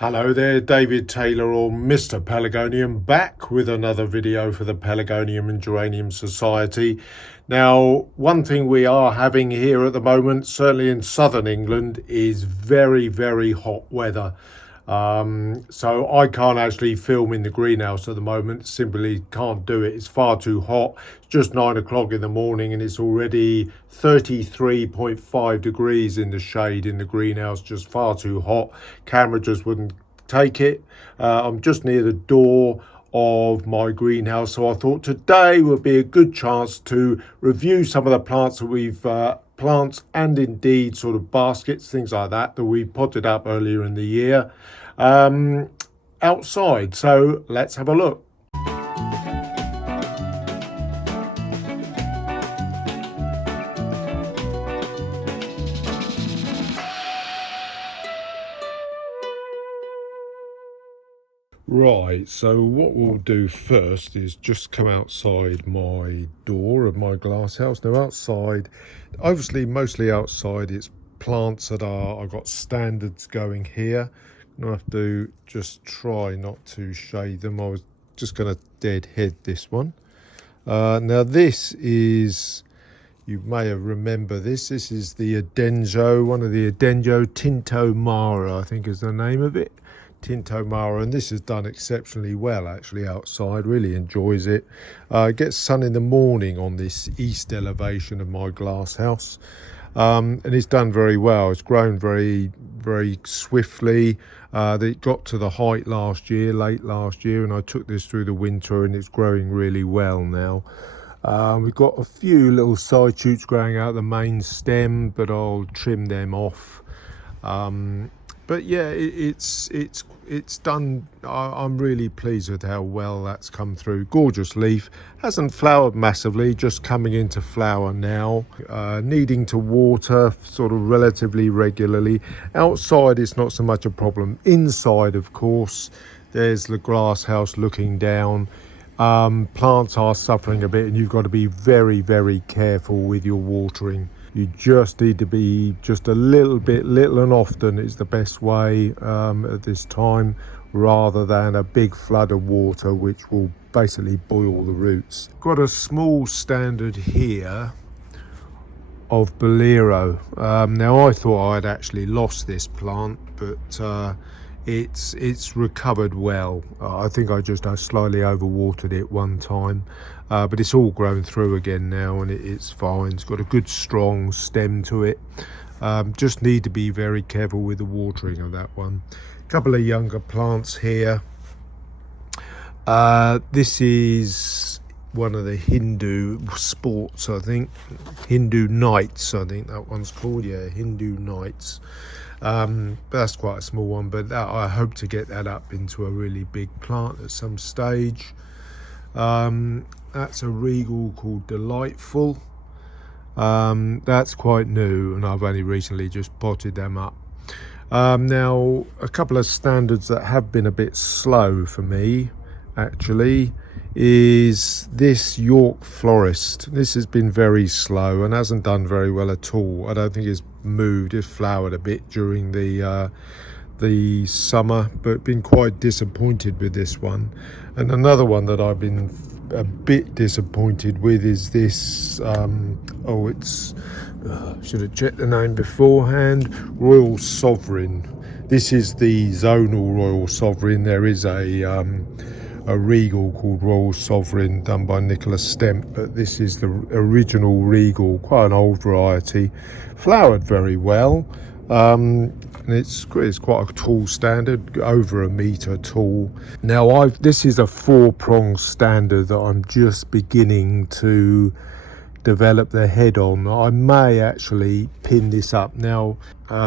Hello there, David Taylor or Mr Pelargonium back with another video for the Pelargonium and Geranium Society. Now, one thing we are having here at the moment, certainly in southern England, is very, very hot weather. So I can't actually film in the greenhouse at the moment, simply can't do it. It's far too hot. It's just 9 o'clock in the morning and it's already 33.5 degrees in the shade in the greenhouse, just far too hot. Camera just wouldn't take it. I'm just near the door of my greenhouse, so I thought today would be a good chance to review some of the plants that we've plants and indeed sort of baskets, things like that we potted up earlier in the year outside. So let's have a look. Right, so what we'll do first is just come outside my door of my glass house. Now outside, obviously mostly outside, it's plants that are, I've got standards going here. I'm gonna have to just try not to shade them. I was just gonna deadhead this one. Now this is, you may have remember this is the Adenjo, one of the Adenjo Tinto Mara, I think is the name of it. Tinto Mara, and this has done exceptionally well actually outside, really enjoys it. Gets sun in the morning on this east elevation of my glass house, and it's done very well. It's grown very, very swiftly. It got to the height late last year, and I took this through the winter and it's growing really well now. We've got a few little side shoots growing out the main stem, but I'll trim them off. But yeah, it's done. I'm really pleased with how well that's come through. Gorgeous leaf, hasn't flowered massively, just coming into flower now. Needing to water sort of relatively regularly. Outside it's not so much a problem. Inside, of course, there's the glass house looking down. Plants are suffering a bit, and you've got to be very, very careful with your watering. You just need to be just a little and often is the best way at this time, rather than a big flood of water which will basically boil the roots. Got a small standard here of Bolero. Now I thought I'd actually lost this plant, but it's recovered well. I think I just slightly overwatered it one time, but it's all grown through again now, and it's fine. It's got a good strong stem to it. Just need to be very careful with the watering of that one. A couple of younger plants here. This is one of the Hindu sports, I think. Hindu Knights, I think that one's called. Yeah, Hindu Knights. That's quite a small one, but I hope to get that up into a really big plant at some stage. That's a regal called Delightful. That's quite new, and I've only recently just potted them up. Now a couple of standards that have been a bit slow for me actually is this York Florist. This has been very slow and hasn't done very well at all. I don't think it's moved. It's flowered a bit during the summer, but been quite disappointed with this one. And another one that I've been a bit disappointed with is this should have checked the name beforehand. Royal Sovereign. This is the zonal Royal Sovereign. There is a regal called Royal Sovereign done by Nicholas Stemp, but this is the original regal, quite an old variety. Flowered very well, and it's quite a tall standard, over 1 metre tall. Now this is a 4-prong standard that I'm just beginning to develop the head on. I may actually pin this up. Now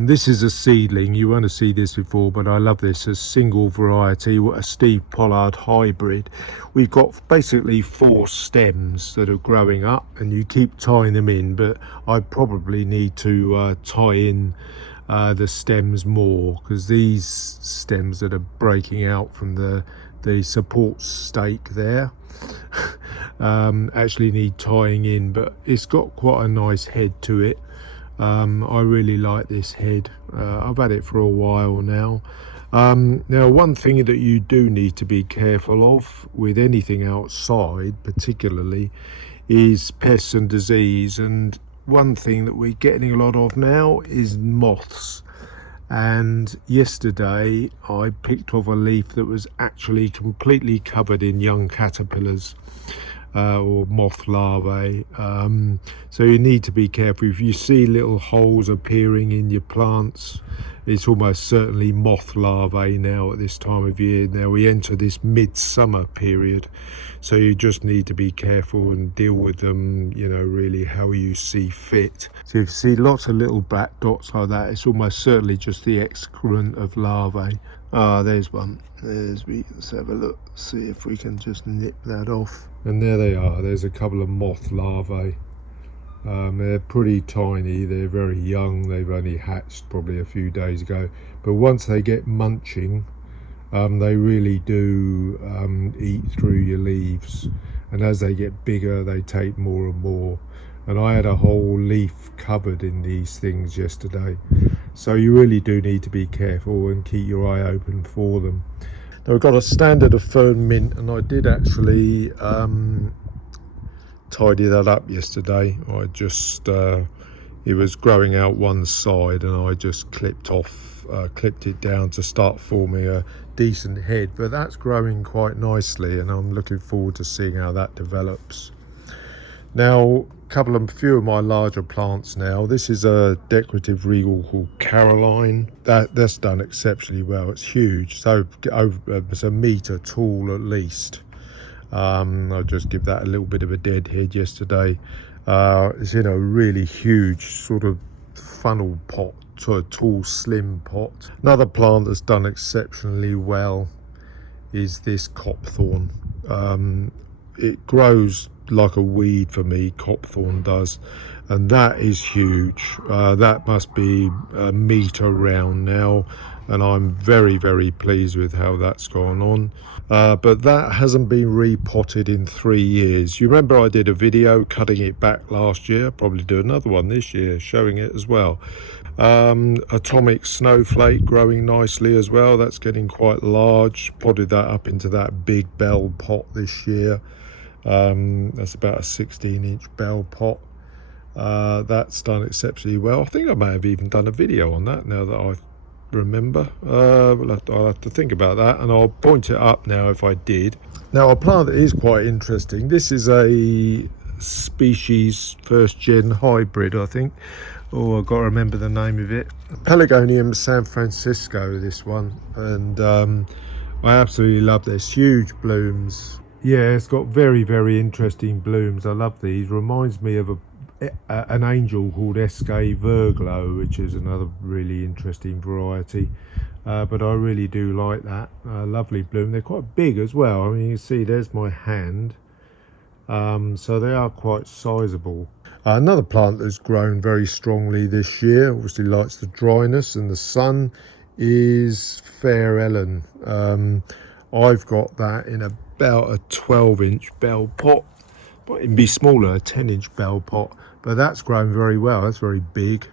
this is a seedling, you won't have seen this before, but I love this, a single variety, a Steve Pollard hybrid. We've got basically 4 stems that are growing up, and you keep tying them in, but I probably need to tie in the stems more, because these stems that are breaking out from the support stake there actually need tying in, but it's got quite a nice head to it. I really like this head. I've had it for a while now. Now, one thing that you do need to be careful of with anything outside, particularly, is pests and disease. And one thing that we're getting a lot of now is moths. And yesterday I picked off a leaf that was actually completely covered in young caterpillars. Or moth larvae. So you need to be careful. If you see little holes appearing in your plants, it's almost certainly moth larvae now at this time of year. Now we enter this midsummer period, so you just need to be careful and deal with them, you know, really how you see fit. So if you see lots of little black dots like that, it's almost certainly just the excrement of larvae. Ah, there's one. Let's have a look, see if we can just nip that off. And there they are. There's a couple of moth larvae. They're pretty tiny. They're very young. They've only hatched probably a few days ago. But once they get munching, they really do eat through your leaves. And as they get bigger, they take more and more. And I had a whole leaf covered in these things yesterday. So you really do need to be careful and keep your eye open for them. Now we've got a standard of fern mint, and I did actually tidy that up yesterday. I just it was growing out one side, and I just clipped it down to start forming a decent head. But that's growing quite nicely, and I'm looking forward to seeing how that develops. Now, a few of my larger plants now. This is a decorative regal called Caroline. That's done exceptionally well. It's huge, so it's a metre tall at least. I'll just give that a little bit of a dead head yesterday. It's in a really huge sort of funnel pot, to a tall, slim pot. Another plant that's done exceptionally well is this copthorn. It grows like a weed for me, copthorn does, and that is huge. That must be a metre round now, and I'm very, very pleased with how that's gone on. But that hasn't been repotted in 3 years. You remember I did a video cutting it back last year. Probably do another one this year showing it as well. Atomic snowflake growing nicely as well. That's getting quite large. Potted that up into that big bell pot this year. That's about a 16-inch bell pot. That's done exceptionally well. I think I may have even done a video on that now that I remember. I'll have to think about that, and I'll point it up now if I did. Now, a plant that is quite interesting. This is a species first gen hybrid, I think. Oh, I've got to remember the name of it. Pelargonium San Francisco, this one, and I absolutely love this. Huge blooms. Yeah, it's got very, very interesting blooms. I love these. Reminds me of an angel called Escae Virglo, which is another really interesting variety. But I really do like that. Lovely bloom. They're quite big as well. I mean, you can see there's my hand. So they are quite sizable. Another plant that's grown very strongly this year, obviously likes the dryness and the sun, is Fair Ellen. I've got that in about a 12-inch bell pot, but it'd be smaller, a 10-inch bell pot, but that's grown very well. That's very big,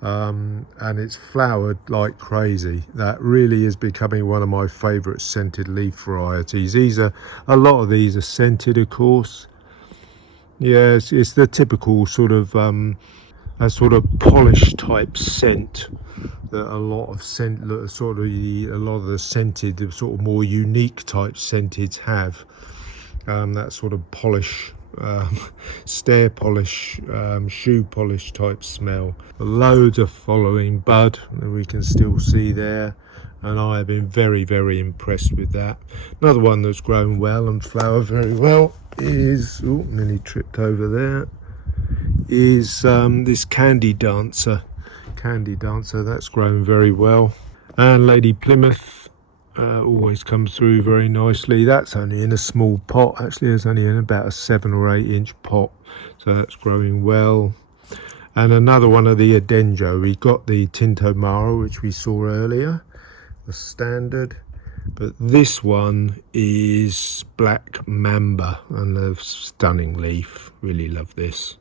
and it's flowered like crazy. That really is becoming one of my favourite scented leaf varieties. A lot of these are scented, of course. Yeah, it's the typical sort of a sort of polish type scent that a lot of a lot of the scented, the sort of more unique type scented have. That sort of polish, stair polish, shoe polish type smell. Loads of following bud that we can still see there, and I have been very, very impressed with that. Another one that's grown well and flowered very well is, oh, nearly tripped over there, is this Candy Dancer. That's grown very well. And Lady Plymouth always comes through very nicely. That's only in a small pot, actually. It's only in about a 7 or 8 inch pot, so that's growing well. And another one of the Adenjo. We got the Tinto Mara, which we saw earlier, the standard, but this one is Black Mamba, and a stunning leaf. Really love this.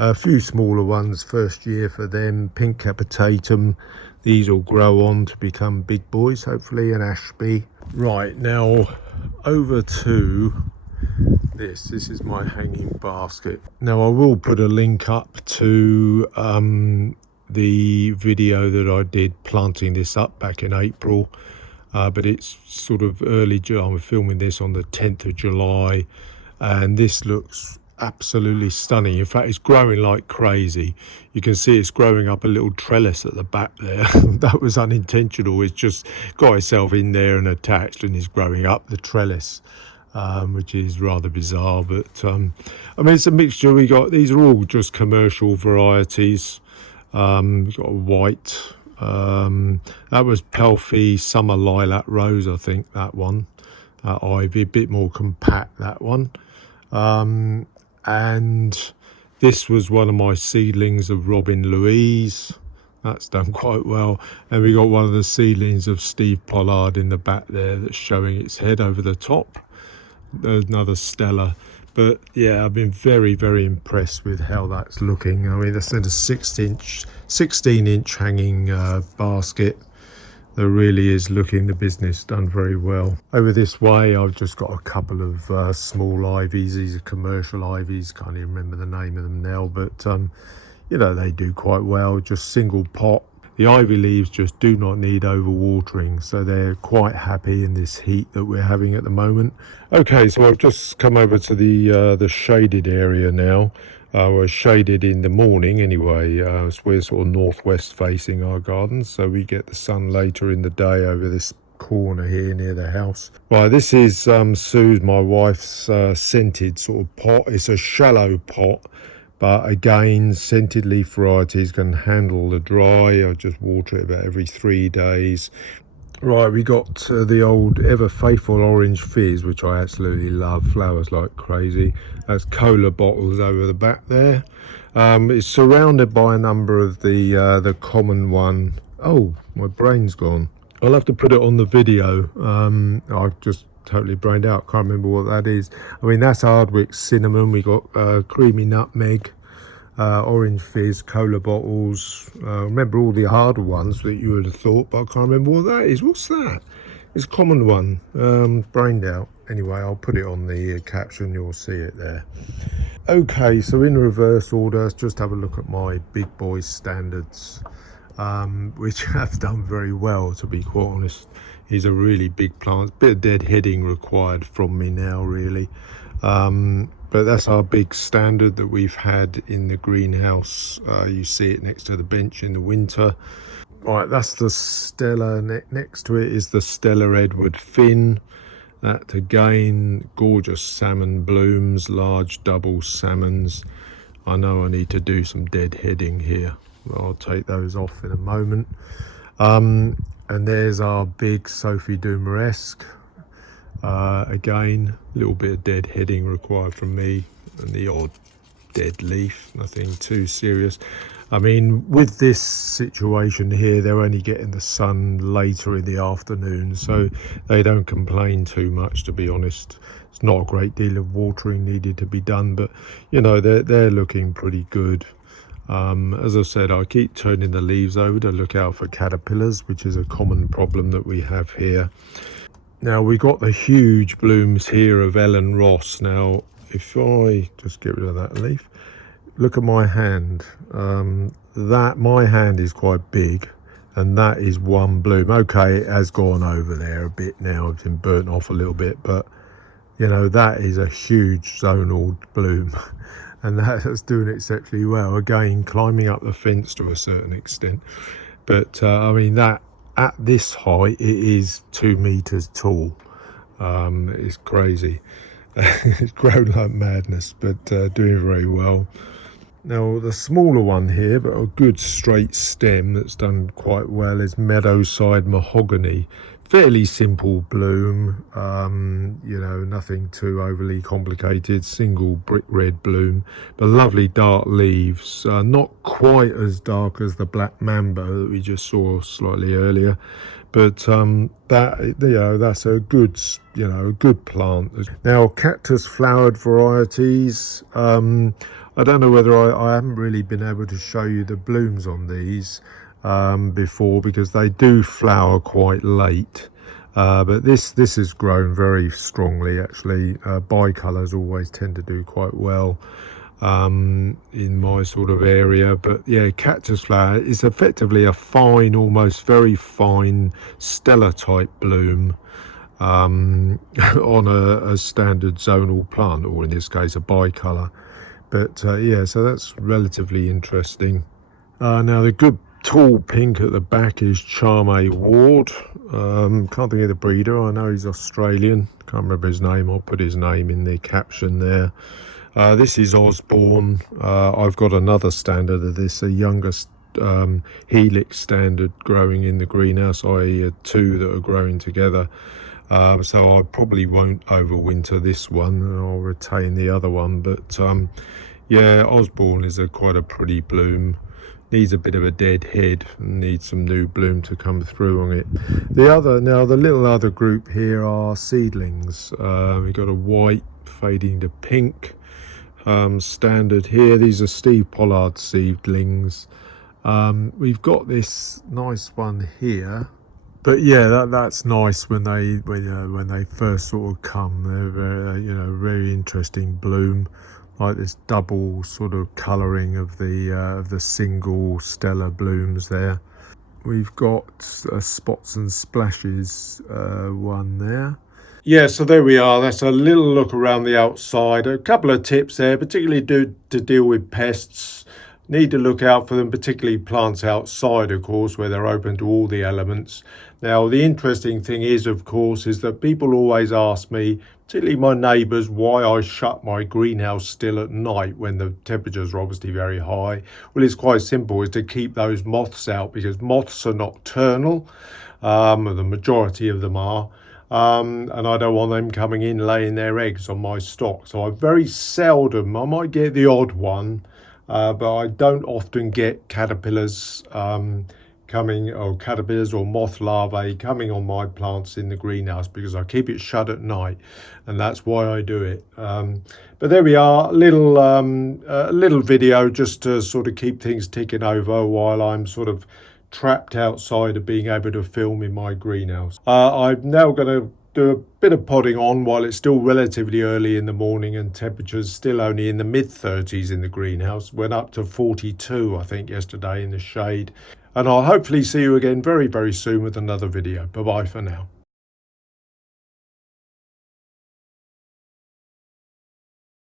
A few smaller ones first year for them. Pink Capitatum, These will grow on to become big boys, hopefully, an Ashby. Right, now over to this is my hanging basket. Now I will put a link up to the video that I did planting this up back in April, but it's sort of early July. I'm filming this on the 10th of July, and this looks absolutely stunning. In fact, it's growing like crazy. You can see it's growing up a little trellis at the back there. That was unintentional. It's just got itself in there and attached, and is growing up the trellis, which is rather bizarre. But I mean, it's a mixture. These are all just commercial varieties. We've got a white, that was Pelfie Summer Lilac Rose, I think, that one. Ivy, a bit more compact, that one. And this was one of my seedlings of Robin Louise. That's done quite well. And we got one of the seedlings of Steve Pollard in the back there that's showing its head over the top. There's another Stella. But yeah, I've been very, very impressed with how that's looking. I mean, that's in a 16-inch hanging basket. There really is looking the business done very well. Over this way, I've just got a couple of small ivies. These are commercial ivies. Can't even remember the name of them now, but you know, they do quite well. Just single pot. The ivy leaves just do not need overwatering, so they're quite happy in this heat that we're having at the moment. Okay, so I've just come over to the shaded area now. We're shaded in the morning anyway, so we're sort of northwest facing our gardens, so we get the sun later in the day over this corner here near the house. Right, this is Sue's, my wife's, scented sort of pot. It's a shallow pot, but again, scented leaf varieties can handle the dry. I just water it about every 3 days. Right, we got the old ever faithful orange fizz, which I absolutely love. Flowers like crazy. That's cola bottles over the back there. It's surrounded by a number of the common one. Oh, my brain's gone. I'll have to put it on the video. I've just totally brained out. Can't remember what that is. I mean, that's Hardwick cinnamon. We got creamy nutmeg, orange fizz, cola bottles. Remember all the harder ones that you would have thought, but I can't remember what that is. What's that? It's a common one. Brained out. Anyway, I'll put it on the caption. You'll see it there. Okay, so in reverse order, let's just have a look at my big boy standards, which have done very well, to be quite honest. These are really big plants. Bit of deadheading required from me now, really. But that's our big standard that we've had in the greenhouse. You see it next to the bench in the winter. Right, that's the Stella. Next to it is the Stella Edward Finn. That again, gorgeous salmon blooms, large double salmons. I know I need to do some deadheading here. I'll take those off in a moment. And there's our big Sophie Dumaresque. Again, a little bit of deadheading required from me, and the odd dead leaf, nothing too serious. I mean, with this situation here, they're only getting the sun later in the afternoon, so they don't complain too much, to be honest. It's not a great deal of watering needed to be done, but you know, they're looking pretty good. As I said, I keep turning the leaves over to look out for caterpillars, which is a common problem that we have here. Now, we got the huge blooms here of Ellen Ross. Now, if I just get rid of that leaf, look at my hand. My hand is quite big, and that is one bloom. Okay, it has gone over there a bit now. It's been burnt off a little bit, but you know, that is a huge zonal bloom. And that's doing exceptionally well. Again, climbing up the fence to a certain extent. But I mean, that at this height, it is 2 meters tall. It's crazy. It's grown like madness, but doing very well. Now, the smaller one here, but a good straight stem that's done quite well, is Meadowside Mahogany. Fairly simple bloom, you know, nothing too overly complicated. Single brick red bloom, but lovely dark leaves. Not quite as dark as the Black Mambo that we just saw slightly earlier, but that, you know, that's a good, you know, good plant. Now, cactus flowered varieties. I don't know whether I haven't really been able to show you the blooms on these. before, because they do flower quite late. But this has grown very strongly actually. Bicolours always tend to do quite well in my sort of area. But yeah, cactus flower is effectively a fine, almost very fine stellar type bloom on a standard zonal plant, or in this case a bicolour. But yeah, so that's relatively interesting. Now the good tall pink at the back is Charme Ward. Can't think of the breeder. I know he's Australian. Can't remember his name. I'll put his name in the caption there. This is Osborne. I've got another standard of this, a younger helix standard growing in the greenhouse, i.e. two that are growing together. So I probably won't overwinter this one, and I'll retain the other one. But yeah, Osborne is quite a pretty bloom. Needs a bit of a dead head and needs some new bloom to come through on it. The little other group here are seedlings. We've got a white fading to pink standard here. These are Steve Pollard seedlings. We've got this nice one here. But yeah, that's nice when they first sort of come. They're very, very interesting bloom, like this double sort of colouring of the single stellar blooms there. We've got spots and splashes one there. Yeah, so there we are. That's a little look around the outside. A couple of tips there, particularly to deal with pests. Need to look out for them, particularly plants outside, of course, where they're open to all the elements. Now, the interesting thing is, of course, is that people always ask me, particularly my neighbours, why I shut my greenhouse still at night when the temperatures are obviously very high. Well, it's quite simple. It's to keep those moths out, because moths are nocturnal. The majority of them are. And I don't want them coming in laying their eggs on my stock. So I very seldom, I might get the odd one, but I don't often get caterpillars coming, or caterpillars or moth larvae coming on my plants in the greenhouse, because I keep it shut at night, and that's why I do it. But there we are, a little video just to sort of keep things ticking over while I'm sort of trapped outside of being able to film in my greenhouse. I'm now going to do a bit of podding on while it's still relatively early in the morning and temperatures still only in the mid-30s in the greenhouse. Went up to 42, I think, yesterday in the shade. And I'll hopefully see you again very, very soon with another video. Bye-bye for now.